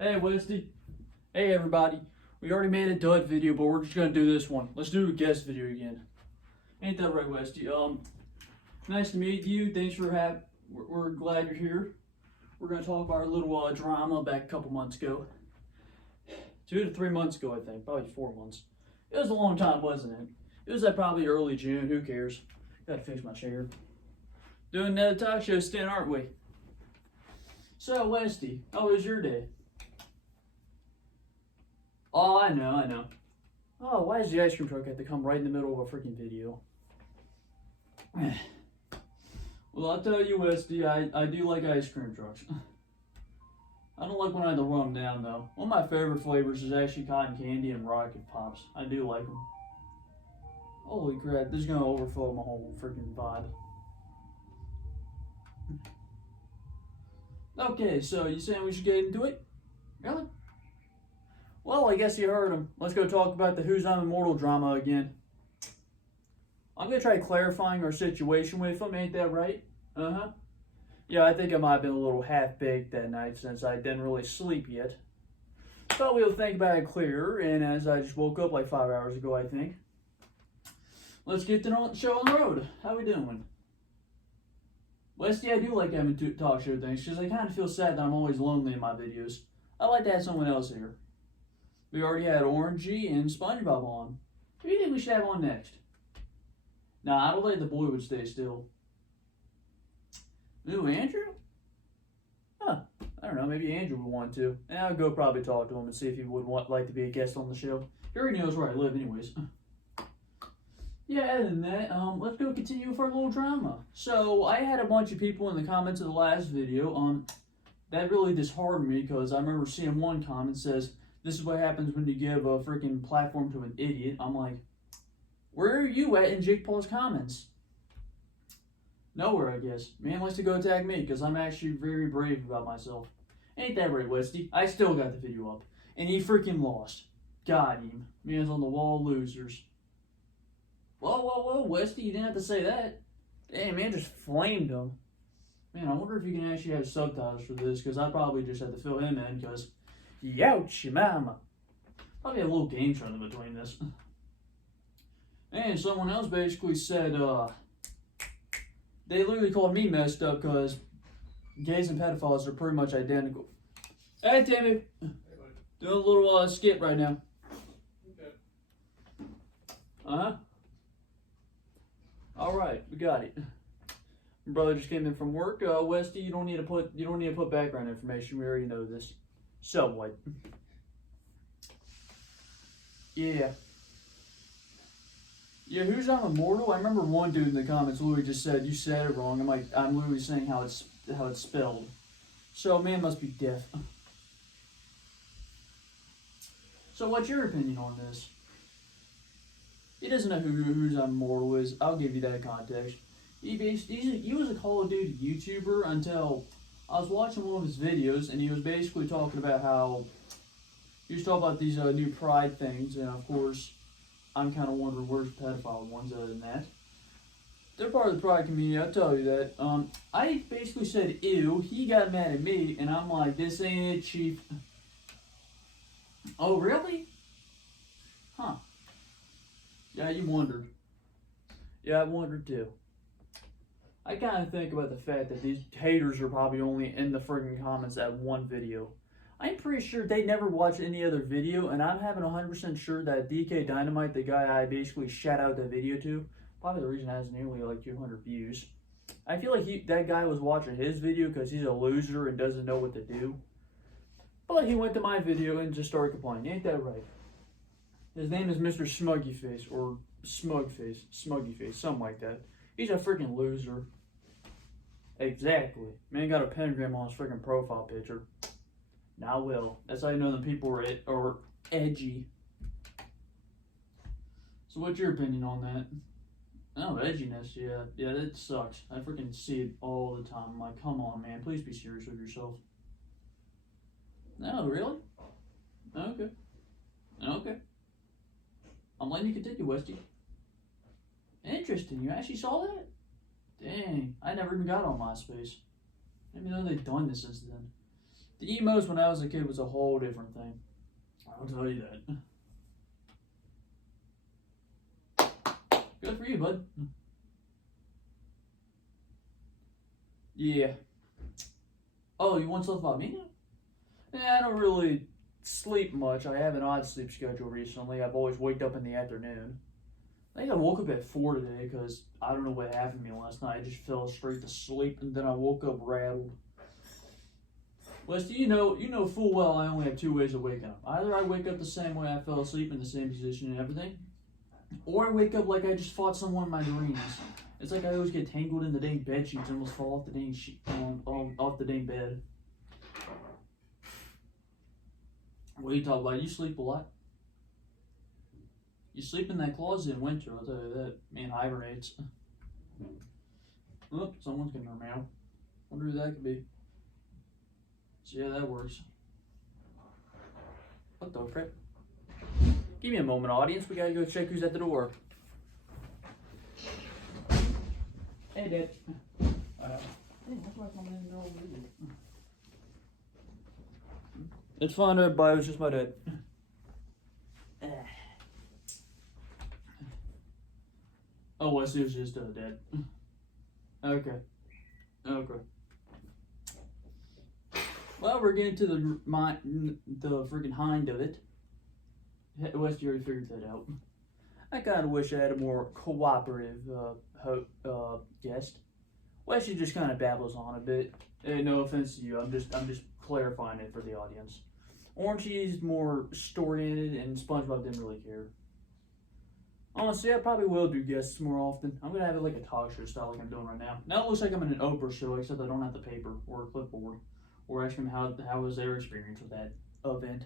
Hey, Westy. Hey, everybody. We already made a dud video, but we're just gonna do this one. Let's do a guest video again. Ain't that right, Westy? Nice to meet you. Thanks for we're glad you're here. We're gonna talk about our little drama back a couple months ago. 2 to 3 months ago, I think. Probably 4 months. It was a long time, wasn't it? It was like probably early June. Who cares? Gotta fix my chair. Doing another talk show stint, aren't we? So, Westy, how was your day? Oh, I know. Oh, why does the ice cream truck have to come right in the middle of a freaking video? Well, I'll tell you, Westy, I do like ice cream trucks. I don't like when I have to run them down, though. One of my favorite flavors is actually cotton candy and rocket pops. I do like them. Holy crap, this is going to overflow my whole freaking vibe. Okay, so you saying we should get into it? Really? Well, I guess you heard him. Let's go talk about the WhosImmortal Drama again. I'm going to try clarifying our situation with him, ain't that right? Uh-huh. Yeah, I think I might have been a little half-baked that night since I didn't really sleep yet. But we'll think about it clearer, and as I just woke up like 5 hours ago, I think. Let's get the show on the road. How we doing? Westy, I do like having talk show things, because I kind of feel sad that I'm always lonely in my videos. I like to have someone else here. We already had Orangey and SpongeBob on. Who do you think we should have on next? Nah, I don't think the boy would stay still. Ooh, Andrew? Huh. I don't know, maybe Andrew would want to. And I'll go probably talk to him and see if he would like to be a guest on the show. He already knows where I live anyways. Yeah, other than that, let's go continue with our little drama. So, I had a bunch of people in the comments of the last video. That really disheartened me because I remember seeing one comment says, "This is what happens when you give a freaking platform to an idiot." I'm like, where are you at in Jake Paul's comments? Nowhere, I guess. Man likes to go attack me because I'm actually very brave about myself. Ain't that right, Westy? I still got the video up. And he freaking lost. Got him. Man's on the wall of losers. Whoa, Westy, you didn't have to say that. Damn, man just flamed him. Man, I wonder if you can actually have subtitles for this because I probably just had to fill him in because youch, mama. Probably a little game show in between this. And someone else basically said, they literally called me messed up because gays and pedophiles are pretty much identical. Hey, Timmy. Doing a little skit right now. Okay. Uh-huh. All right, we got it. My brother just came in from work. Westy, you don't need to put background information. We already know this. So what? Yeah. Yeah, WhosImmortal? I remember one dude in the comments literally just said, "You said it wrong." I'm literally saying how it's spelled. So man must be deaf. So what's your opinion on this? He doesn't know who WhosImmortal is. I'll give you that context. He was a Call of Duty YouTuber until I was watching one of his videos, and he was basically talking about how he was talking about these new pride things, and of course, I'm kind of wondering where's pedophile ones other than that. They're part of the pride community, I'll tell you that. I basically said ew, he got mad at me, and I'm like, this ain't it, chief. Oh, really? Huh. Yeah, you wondered. Yeah, I wondered too. I kind of think about the fact that these haters are probably only in the friggin' comments at one video. I'm pretty sure they never watched any other video, and I'm having 100% sure that DK Dynamite, the guy I basically shout out that video to, probably the reason it has nearly like 200 views. I feel like that guy was watching his video because he's a loser and doesn't know what to do. But he went to my video and just started complaining. Ain't that right? His name is Mr. Smuggy Face, or Smuggy Face, something like that. He's a freaking loser. Exactly. Man got a pentagram on his freaking profile picture. Now, Will. That's how you know the people are edgy. So what's your opinion on that? Oh, edginess, yeah, that sucks. I freaking see it all the time. I'm like, come on, man, please be serious with yourself. No, really? Okay. I'm letting you continue, Westy. Interesting, you actually saw that? Dang, I never even got on MySpace. I didn't know they'd done this since then. The emos when I was a kid was a whole different thing. I'll tell you that. Good for you, bud. Yeah. Oh, you want something about me now? Yeah, I don't really sleep much. I have an odd sleep schedule recently. I've always waked up in the afternoon. I think I woke up at 4 today because I don't know what happened to me last night. I just fell straight to sleep and then I woke up rattled. Westy, you know full well I only have 2 ways of waking up. Either I wake up the same way I fell asleep in the same position and everything, or I wake up like I just fought someone in my dreams. It's like I always get tangled in the dang bed sheets and almost fall off the dang off the dang bed. What are you talking about? You sleep a lot? You sleep in that closet in winter, I'll tell you that. Man hibernates. Oh, someone's gonna meow. Wonder who that could be. So yeah, that works. What the frick? Give me a moment, audience. We gotta go check who's at the door. Hey, Dad. It's fine, everybody. It was just my dad. Oh, Westy was just dead. Okay. Okay. Well, we're getting to the freaking hind of it. Westy already figured that out. I kind of wish I had a more cooperative guest. Westy just kind of babbles on a bit. Hey, no offense to you. I'm just clarifying it for the audience. Orangey's more story-oriented, and SpongeBob didn't really care. Honestly, I probably will do guests more often. I'm gonna have it like a talk show style, like I'm doing right now. Now it looks like I'm in an Oprah show, except I don't have the paper or a clipboard, or ask them how was their experience with that event.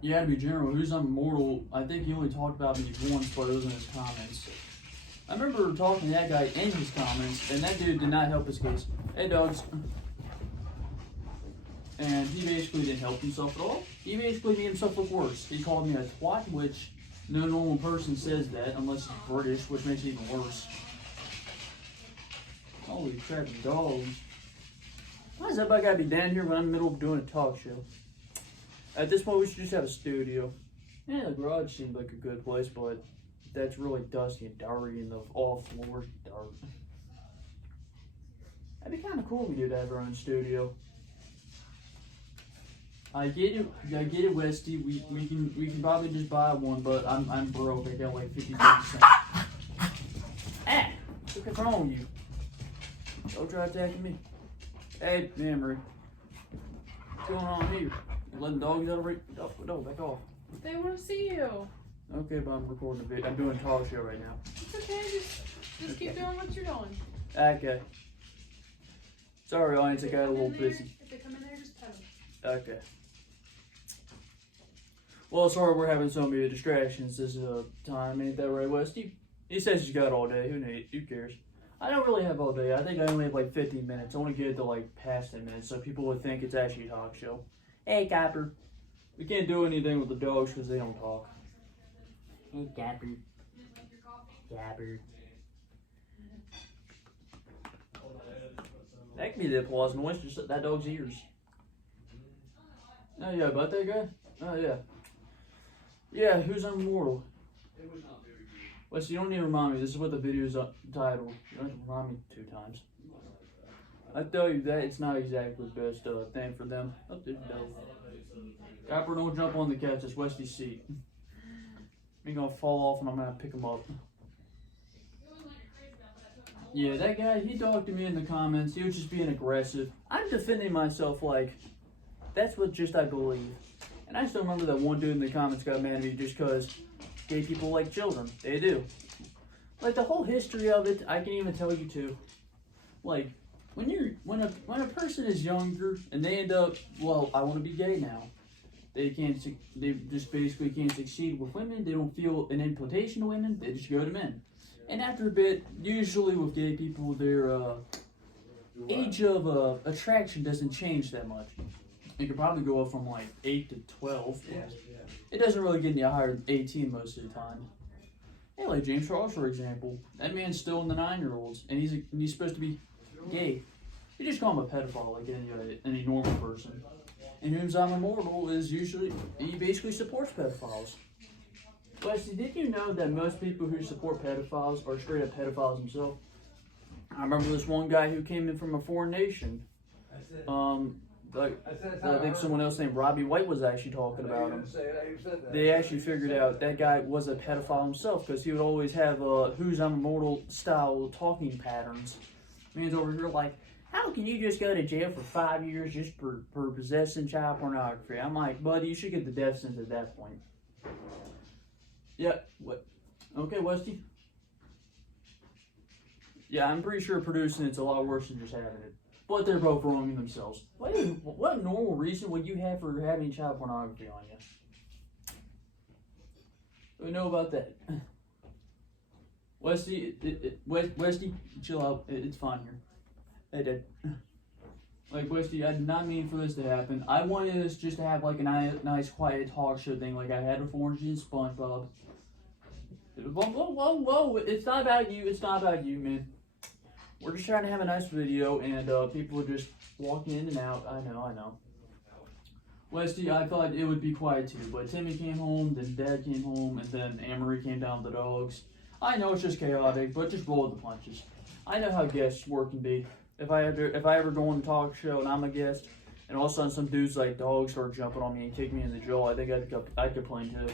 Yeah, to be general, Who's Immortal, I think he only talked about me once, but it was in his comments. I remember talking to that guy in his comments, and that dude did not help his case. Hey, dogs. And he basically didn't help himself at all. He basically made himself look worse. He called me a twat, which no normal person says that, unless it's British, which makes it even worse. Holy crap, dogs. Why does everybody gotta be down here when I'm in the middle of doing a talk show? At this point, we should just have a studio. Yeah, the garage seemed like a good place, but that's really dusty and dirty, and all floors dark. That'd be kind of cool if we did have our own studio. I get it, Westy. We can probably just buy one, but I'm broke. I got like 52%. Ah! What's wrong with you? Don't try attacking me. Hey, memory. What's going on here? You letting dogs out of it? No, back off. They want to see you. Okay, but I'm recording a video. I'm doing a talk show right now. It's okay. Just keep doing what you're doing. Okay. Sorry, audience. I got a little busy. If they come in there, just pet them. Okay. Well, sorry we're having so many distractions this time. Ain't that right, Westy? He says he's got all day. Who cares? I don't really have all day. I think I only have like 15 minutes. I want to get it to like past 10 minutes so people would think it's actually a talk show. Hey, Copper. We can't do anything with the dogs because they don't talk. Hey, Copper. Copper. That could be the applause noise, just that dog's ears. Oh, yeah, about that guy? Oh, yeah. Yeah, Who's Immortal? Well, so you don't need to remind me. This is what the video's titled. You don't have to remind me 2 times. I tell you that it's not exactly the best thing for them. Oh, there's a dog. Copper, don't jump on the couch. It's Westy's seat. He's gonna fall off and I'm gonna pick him up. Yeah, that guy, he talked to me in the comments. He was just being aggressive. I'm defending myself like, that's what just I believe. And I still remember that one dude in the comments got mad at me just because gay people like children. They do. Like, the whole history of it, I can even tell you too. Like, when a person is younger and they end up, well, I want to be gay now. They just basically can't succeed with women. They don't feel an implication to women. They just go to men. And after a bit, usually with gay people, their age of attraction doesn't change that much. It could probably go up from like 8 to 12. It doesn't really get any higher than 18 most of the time. Hey, like James Charles, for example. That man's still in the 9-year-olds, and he's supposed to be gay. You just call him a pedophile like any normal person. And WhosImmortal is usually, he basically supports pedophiles. Westy, did you know that most people who support pedophiles are straight up pedophiles themselves? I remember this one guy who came in from a foreign nation. I think someone else named Robbie White was actually talking about him. They actually figured out that guy was a pedophile himself because he would always have WhosImmortal style talking patterns. Man's over here like, how can you just go to jail for 5 years just for possessing child pornography? I'm like, buddy, you should get the death sentence at that point. Yeah, what? Okay, Westy. Yeah, I'm pretty sure producing it's a lot worse than just having it. But they're both wrong in themselves. What normal reason would you have for having child pornography on you? We know about that. Westy, Westy, chill out. It's fine here. Hey, Dad. Like, Westy, I did not mean for this to happen. I wanted us just to have like a nice, quiet talk show thing, like I had with Orange and SpongeBob. Whoa! It's not about you. It's not about you, man. We're just trying to have a nice video, and people are just walking in and out. I know. Westy, I thought it would be quiet too, but Timmy came home, then Dad came home, and then Anne-Marie came down with the dogs. I know it's just chaotic, but just roll with the punches. I know how guests work can be. If I ever go on a talk show and I'm a guest, and all of a sudden some dudes like dogs start jumping on me and kick me in the jaw, I think I'd complain too.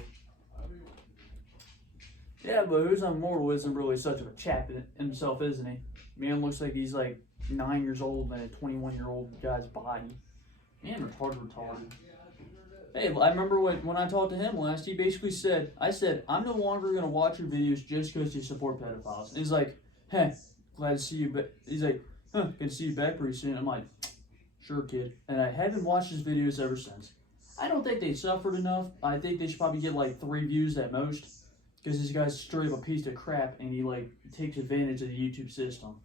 Yeah, but WhosImmortal isn't really such of a chap in himself, isn't he? Man looks like he's like 9 years old in a 21-year-old guy's body. Man, retarded. Hey, I remember when I talked to him last, he basically said, I said, I'm no longer going to watch your videos just because you support pedophiles. And he's like, hey, glad to see you back. He's like, good to see you back pretty soon. I'm like, sure, kid. And I haven't watched his videos ever since. I don't think they suffered enough. I think they should probably get like 3 views at most. Because this guy's straight up a piece of crap and he like takes advantage of the YouTube system.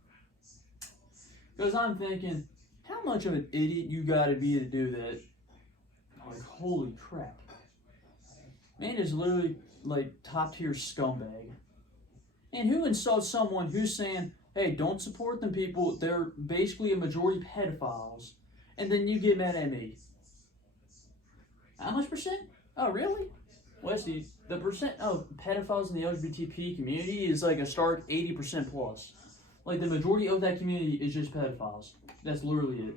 Because I'm thinking, how much of an idiot you gotta be to do that? Like, holy crap. Man is literally like top tier scumbag. And who insults someone who's saying, hey, don't support them people, they're basically a majority pedophiles. And then you get mad at me. How much percent? Oh, really? Westy, the percent of pedophiles in the LGBT community is like a stark 80% plus. Like the majority of that community is just pedophiles. That's literally it.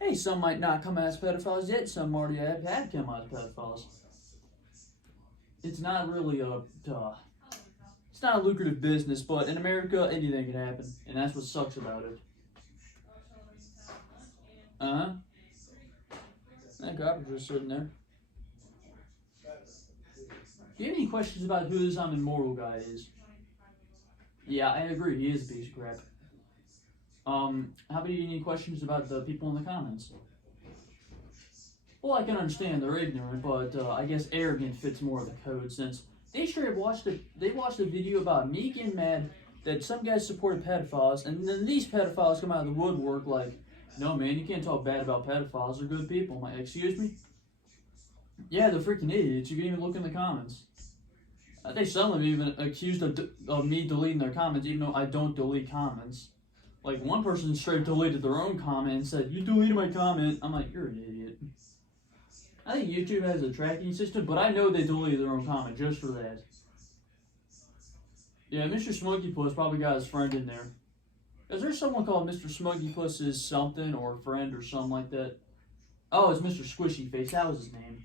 Hey, some might not come as pedophiles yet. Some already have come as pedophiles. It's not really it's not a lucrative business, but in America, anything can happen, and that's what sucks about it. That garbage was sitting there. Do you have any questions about who this WhosImmortal guy is? Yeah, I agree. He is a piece of crap. How about you? Any questions about the people in the comments? Well, I can understand they're ignorant, but I guess arrogant fits more of the code since they straight watched a video about me getting mad that some guys supported pedophiles, and then these pedophiles come out of the woodwork like, no man, you can't talk bad about pedophiles. They're good people. I'm like, excuse me? Yeah, they're freaking idiots. You can even look in the comments. I think some of them even accused of me deleting their comments, even though I don't delete comments. Like, one person straight deleted their own comment and said, you deleted my comment. I'm like, you're an idiot. I think YouTube has a tracking system, but I know they deleted their own comment just for that. Yeah, Mr. Smokey Puss probably got his friend in there. Is there someone called Mr. Smokey Puss's something or friend or something like that? Oh, it's Mr. Squishy Face. That was his name.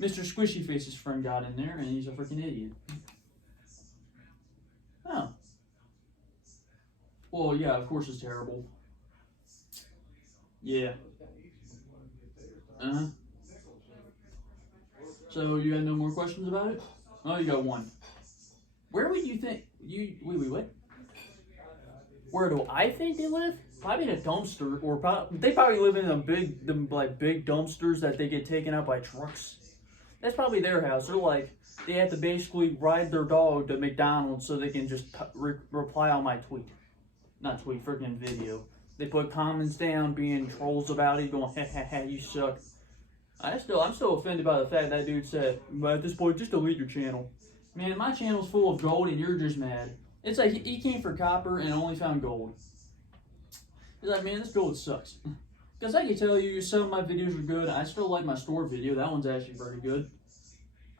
Mr. Squishy Face's friend got in there, and he's a freaking idiot. Oh. Well, yeah, of course it's terrible. Yeah. So, you got no more questions about it? Oh, you got one. Where would you think... Wait, what? Where do I think they live? Probably in a dumpster, or they probably live in big dumpsters that they get taken out by trucks. That's probably their house. They're like, they have to basically ride their dog to McDonald's so they can just reply on my tweet. Not tweet, freaking video. They put comments down, being trolls about it, going, ha ha ha, you suck. I'm still offended by the fact that dude said, but at this point, just delete your channel. Man, my channel's full of gold and you're just mad. It's like he came for copper and only found gold. He's like, man, this build sucks. Because I can tell you, some of my videos are good. I still like my store video. That one's actually pretty good.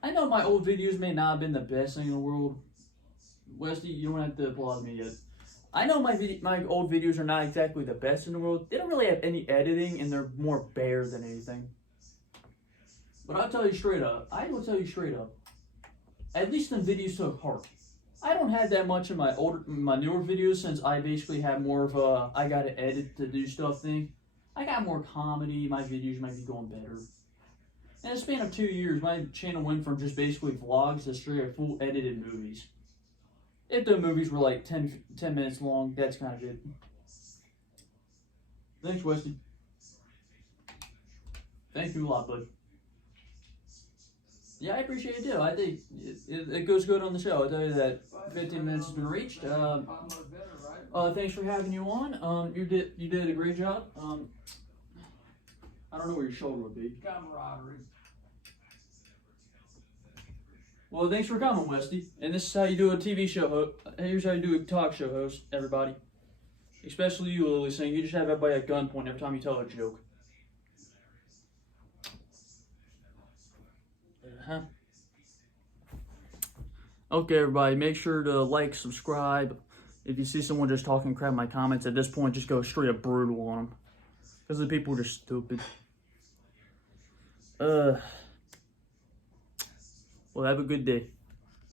I know my old videos may not have been the best thing in the world. Westy, you don't have to applaud me yet. I know my old videos are not exactly the best in the world. They don't really have any editing, and they're more bare than anything. But I'll tell you straight up. I will tell you straight up. At least the videos took heart. I don't have that much in my newer videos since I basically have more of a I gotta edit to do stuff thing. I got more comedy. My videos might be going better. In a span of 2 years, my channel went from just basically vlogs to straight up full edited movies. If the movies were like 10 minutes long, that's kind of it. Thanks, Westy. Thank you a lot, bud. Yeah, I appreciate it too. I think it goes good on the show. I'll tell you that 15 minutes has been reached. Thanks for having you on. You did a great job. I don't know where your shoulder would be. Camaraderie. Well, thanks for coming, Westy. And this is how you do a TV show. Here's how you do a talk show host, everybody. Especially you, Lily Singh. You just have everybody at gunpoint every time you tell a joke. Okay, everybody, make sure to like, subscribe. If you see someone just talking crap in my comments, at this point, just go straight up brutal on them. Because the people are just stupid. Well, have a good day.